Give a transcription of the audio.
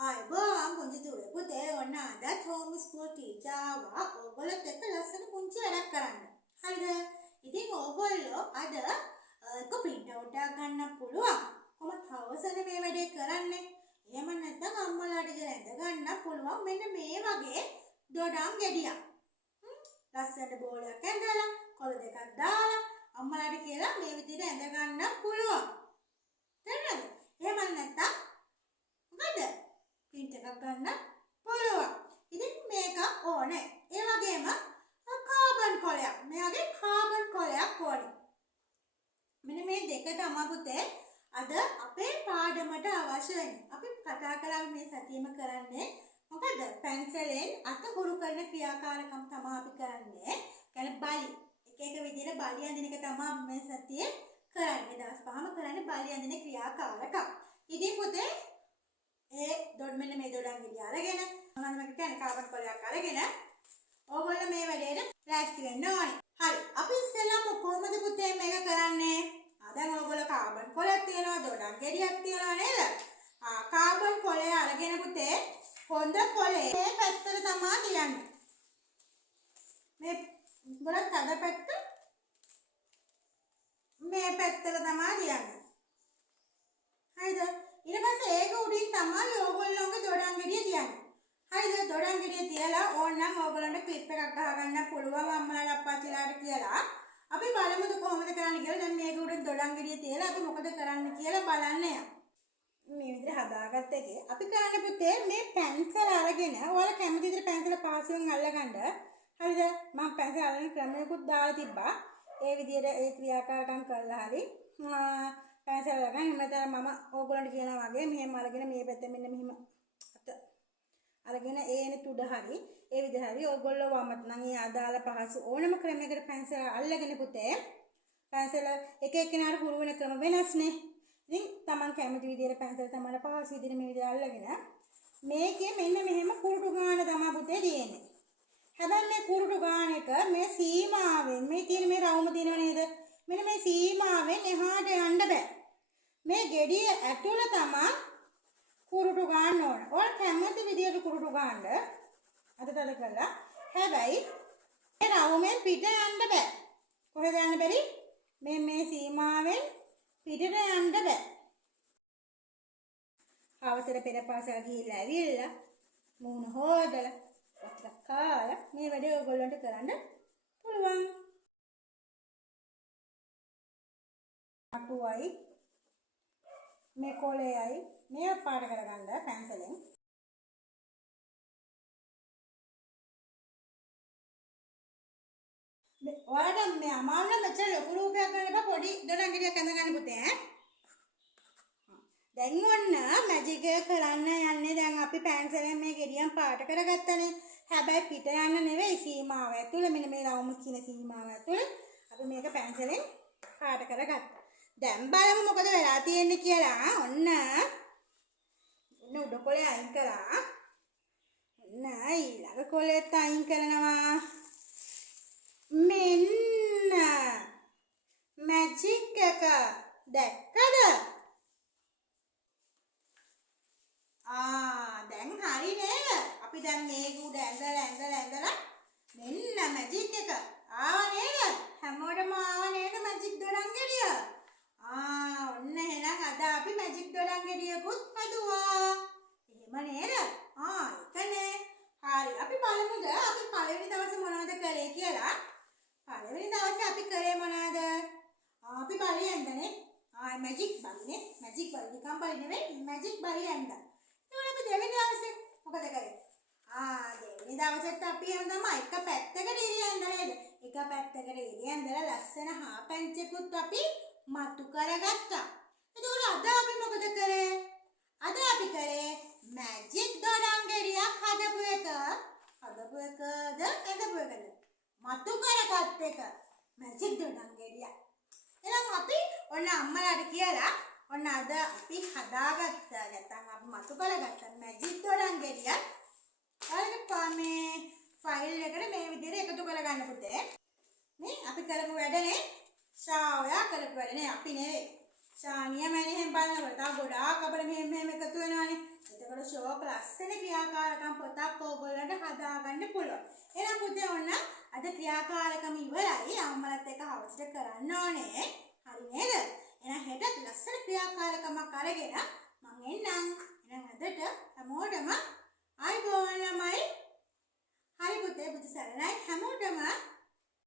ආයුබෝවන් පුංචි දුවේ පුතේ ඔන්න අදත් හෝම් ස්කූල් ටීචර් ආවා ඕගොල්ලොත් එක්ක ලස්සන පුංචි වැඩක් කරන්න. හරිද? ඉතින් ඕගොල්ලෝ අද එක print out එකක් ගන්න පුළුවන්. කොහොමද හවසනේ මේ වැඩේ කරන්නේ? එහෙම නැත්නම් අම්මලාට කියලා ඇඳ ගන්න පුළුවන් මෙන්න මේ වගේ දොඩම් ගෙඩියක්. ලස්සන බෝලයක් ඇඳලා කොළ දෙකක් දාලා අම්මලාට කියලා මේ විදිහට ඇඳ ගන්න පුළුවන්. තේරුණාද? එහෙම නැත්නම් මොකද? print එකක් ගන්න පුළුවන්. ඉතින් මේක ඕනේ. ඒ වගේම කාබන් කොලයක්. මේ වගේ කාබන් කොලයක් ඕනේ. මෙන්න මේ දෙක තමයි පුතේ අද අපේ පාඩමට අවශ්‍ය වෙන්නේ. අපි කතා කරලා මේ සතියෙම කරන්නේ මොකද? පැන්සලෙන් අත හුරු කරන ක්‍රියාකාරකම් තමයි අපි කරන්නේ. කියන්නේ බලි. එක එක විදිහට බලි අඳින එක තමයි මේ සතියේ කරන්නේ. දවස් පහම කරන්නේ බලි අඳින ක්‍රියාකාරකම්. ඉතින් පුතේ දොඩ මෙන්න මේ දොඩම් ගෙඩිය අරගෙන මොනවද මේක කියන්නේ කාබන් කොලයක් අරගෙන ඕගොල්ලෝ මේ වැඩේට ලෑස්ති වෙන්න ඕනේ. හරි. අපි ඉස්සෙල්ලාම කොහොමද පුතේ මේක කරන්නේ? දැන් ඕගොල්ලෝ කාබන් කොලයක් තියනවා දොඩම් ගෙඩියක් තියනවා නේද? කාබන් කොලය අරගෙන පුතේ හොඳ කොලේ මේ පැත්තට තමයි තියන්නේ. මේ ගොඩක් තද පැත්ත මේ පැත්තට තමයි තියන්නේ. හරිද? ඊට පස්සේ ඒක උඩින් තමයි ඕගොල්ලෝගේ දොඩම් ගෙඩිය තියන්නේ. හරිද? දොඩම් ගෙඩිය තියලා ඕනනම් ඕගොල්ලන්ට ක්ලිප් එකක් ගහගන්න පුළුවන් අම්මලාට අප්පච්චිලාට කියලා. අපි බලමුද කොහොමද කරන්නේ කියලා. දැන් මේක උඩින් දොඩම් ගෙඩිය තියලා අපි මොකද කරන්න කියලා බලන්න යමු. මේ විදිහට හදාගත්ත එකේ අපි කරන්නේ පුතේ මේ පැන්සල අරගෙන ඔයාලා කැමති විදිහට පැන්සල පාසුවෙන් අල්ලගන්න. හරිද? මම පැන්සල අල්ලන ක්‍රමයකුත් දාලා තිබ්බා. ඒ විදිහට ඒ ක්‍රියාකාරකම් කරලා හරි පැන්සල අරගෙන මෙතන මම ඕගොල්ලන්ට කියනවා වගේ මෙහෙම අරගෙන මේ පැත්තෙන් මෙන්න මෙහෙම අත අරගෙන ඒනේ තුඩ හරි ඒ විදිහට හරි ඕගොල්ලෝ වමත් නම් ඒ අදාළ පහසු ඕනම ක්‍රමයකට පැන්සල අල්ලගෙන පුතේ පැන්සල එක එක්කෙනාට හුරු වෙන ක්‍රම වෙනස්නේ. ඉතින් Taman කැමති විදිහට පැන්සල තමයි පහසු විදිහට මේ විදිහට අල්ලගෙන මේකේ මෙන්න මෙහෙම කුරුටු ගාන තමයි පුතේ තියෙන්නේ. හැබැයි මේ කුරුටු ගාන එක මේ සීමාවෙන් මේ තියෙන මේ රවුම තියෙනව නේද? මෙන්න මේ සීමාවෙන් එහාට යන්න බෑ. මේ ගෙඩිය ඇතුළ තමයි කුරුටු ගන්න ඕන. ඔයාලා කැමති විදිහට කුරුටු ගන්න අත තද කරලා. හැබැයි මේ රවුමෙන් පිට යන්න බෑ. කොහෙද යන්න බැරි? මේ සීමාවෙන් පිටට යන්න බෑ. හවසට පෙර පාසල ගිහිල්ලා ඇවිල්ලා මූණ හොදලා වතුර කාලා මේ වැඩේ ඔයගොල්ලන්ට කරන්න පුළුවන්. අටුවයි මේ කොලේයි මේ පාට කරගන්න පැන්සලෙන් ඔයාලට මේ අමාරු නම් මෙච්චර ලොකු රූපයක් ගන්න එපා. පොඩි දොඩම් ගෙඩියක් අඳ ගන්න පුතේ ඈ. දැන් ඔන්න මැජික් එක කරන්න යන්නේ. දැන් අපි පැන්සලෙන් මේ ගෙඩියන් පාට කරගත්තනේ. හැබැයි පිට යන්න නෙවෙයි සීමාව ඇතුළේ මෙන්න මේ රවුම කියන සීමාව ඇතුළේ අපි මේක පැන්සලෙන් පාට කරගත්තා. දැන් බලමු මොකද වෙලා තියෙන්නේ කියලා. ඔන්න උඩ කොලේ අයින් කළා. ඔන්න ඊළඟ කොලේත් අයින් කරනවා. මෙන්න මැජික් එක දැක්කද? දැන් හරි නේද? අපි දැන් මේක උඩ ඇඳලා මෙන්න මැජික් එක ආව නේද? හැමෝටම ආව නේද මැජික් දොඩම් ගෙඩිය? ඔන්න එහෙනම් අද අපි මැජික් දොඩම් ගෙඩියකුත් හදුවා. එහෙම නේද? ඒකනේ. හරි. අපි බලමුද අපි පළවෙනි දවසේ මොනවද කරේ කියලා? පළවෙනි දවසේ අපි කරේ මොනවද? අපි බලි ඇඳනේ. මැජික් බලනේ. මැජික් බලි නිකන් බලි නෙවෙයි මැජික් බලි ඇඳා. ඊට අපි දෙවෙනි දවසේ මොකද කරේ? දෙවෙනි දවසෙත් අපි එහෙම තමයි එක පැත්තකට එළිය ඇඳලා නේද? එක පැත්තකට එළිය ඇඳලා ලස්සන හා පැන්චෙකුත් අපි මතු කරගත්තා. එතකොට අද අපි මොකද කරේ? අද අපි කරේ මැජික් දොඩම් ගෙඩියක් හදපු එකද ඇඳපු එකද? මතු කරගත් එක මැජික් දොඩම් ගෙඩියක්. එහෙනම් අපි ඔන්න අම්මලාට කියලා ඔන්න අද අපි හදාගත්ත නැත්නම් අපි මතු කරගත්ත මැජික් දොඩම් ගෙඩියක් ඔයාලගේ මේ ෆයිල් එකට මේ විදිහට එකතු කරගන්න පුතේ. මේ අපි කරපු වැඩනේ ශාවයා කරපු වැඩනේ අපි නෙවෙයි. ශානියා මම එහෙම බලනකොට තව ගොඩාක් අපිට මෙහෙම එකතු වෙනවානේ. එතකොට ෂෝක් ලස්සන ක්‍රියාකාරකම් පොතක් ඕගොල්ලන්ට හදාගන්න පුළුවන්. එහෙනම් පුතේ ඔන්න අද ක්‍රියාකාරකම් ඉවරයි. අම්මලත් එක්ක හවසට කරන්න ඕනේ. හරි නේද? එහෙනම් හෙට ලස්සන ක්‍රියාකාරකමක් අරගෙන මම එන්නම්. එහෙනම් අදට